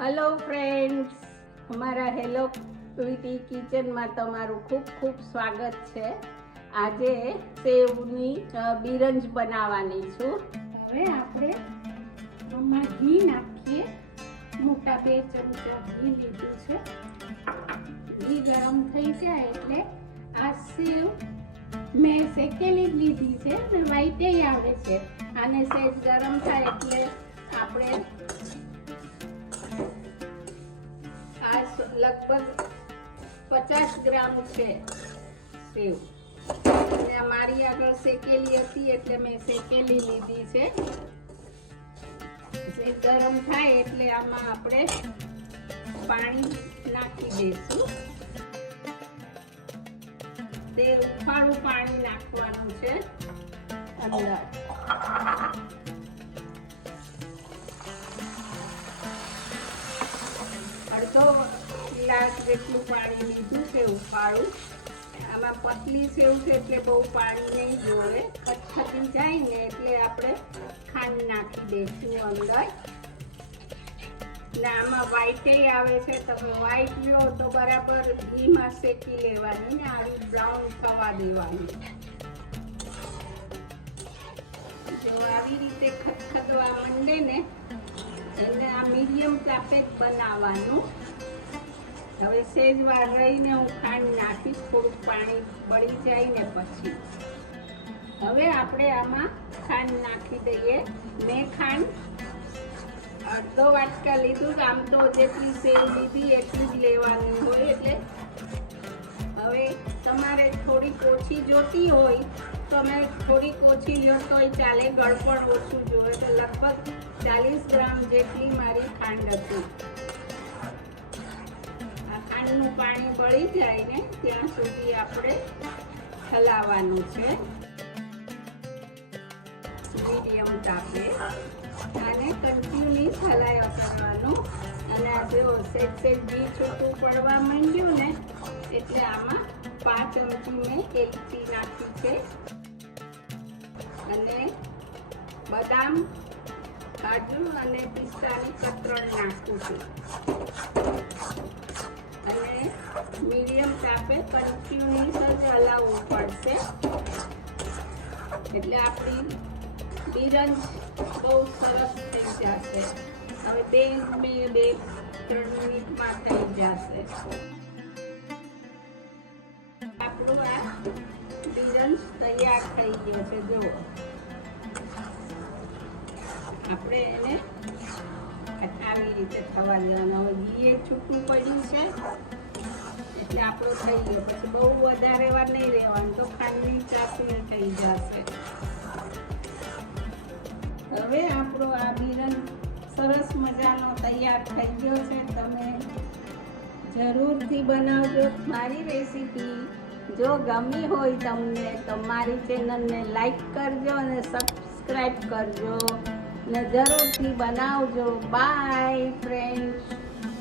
Hello friends, અમારા hello sweetie કિચનમાં તમારું ખૂબ ખૂબ સ્વાગત છે. આજે સેવની બિરંજ બનાવવાની છું. હવે આપણે આમાં ઘી નાખીએ. મોટા 2 ચમચા ઘી લીધું છે. ઘી ગરમ થઈ જાય એટલે આ સેવ મેં શેકેલી લીધી છે ને વાઈટે આવે છે. આને સહેજ ગરમ થાય એટલે આપણે આ લગભગ 50 ગ્રામ છે સેવ. અને મારી આગળ શેકેલી હતી એટલે મેં શેકેલી લીધી છે. ગરમ થાય એટલે આમાં આપણે પાણી નાખી દઈશું. તે ઉફાળું પાણી નાખવાનું છે અંદર. અડધો ગ્લાસ જેટલું પાણી લીધું છે ઉફાળું. આમાં પતલી સેવ છે એટલે બહુ પાણી નહીં જોવે. ખટખટી જાય ને એટલે આપણે ખાંડ નાખી દઈશું અંદર. ને આમાં વ્હાઈટે આવે છે. તમે વ્હાઈટ લો તો બરાબર ઘીમાં શેકી લેવાની ને આવી બ્રાઉન થવા દેવાની. જો આવી રીતે ખટખટવા માંડે ને એટલે આ મીડિયમ તાપે જ બનાવવાનું. હવે સહેજ વાર રહીને હું ખાંડ નાખીશ, થોડુંક પાણી બળી જાય ને પછી. હવે આપણે આમાં ખાંડ નાખી દઈએ. મેં ખાંડ અડધો વાટકા લીધું. આમ તો જેટલી સેવ લીધી એટલી જ લેવાની હોય. એટલે હવે તમારે થોડીક ઓછી જોતી હોય તમે થોડીક ઓછી લો તોય ચાલે. ગળપણ ઓછું જોઈએ તો લગભગ 40 ગ્રામ જેટલી મારી ખાંડ હતી. આ ખાંડનું પાણી બળી જાય ને ત્યાં સુધી આપણે હલાવવાનું છે મીડિયમ તાપે. આને કન્ટિન્યુઅસ હલાવ્યા કરવાનું. અને આ જો સેજ ઘી છૂટું પડવા માંડ્યું ને એટલે આમાં 5 ચમચી મેં એલચી નાખી છે. અને બદામ, કાજુ અને પિસ્તાની કતરણ નાખું છું. અને મીડિયમ તાપે કન્ટિન્યુઅસ જ હલાવવું પડશે એટલે આપણી બિરંજ બહુ સરસ થઈ જશે. હવે 2-3 મિનિટમાં થઈ જશે. આપણું આ બિરંજ તૈયાર થઈ ગયો છે. જુઓ, આપણે એને આવી રીતે થવા દેવાનું. હવે ઘી છૂટું પડ્યું છે એટલે આપણો થઈ ગયો. પછી બહુ વધારે વાર નહીં રહેવાનું તો ખાંડની ચાસણી થઈ જશે. હવે આપણો આ બિરંજ સરસ મજાનો તૈયાર થઈ ગયો છે. તમે જરૂરથી બનાવજો મારી રેસીપી. જો ગમી હોય તમને તો મારી ચેનલને લાઈક કરજો અને સબસ્ક્રાઈબ કરજો ને જરૂરથી બનાવજો. By friends.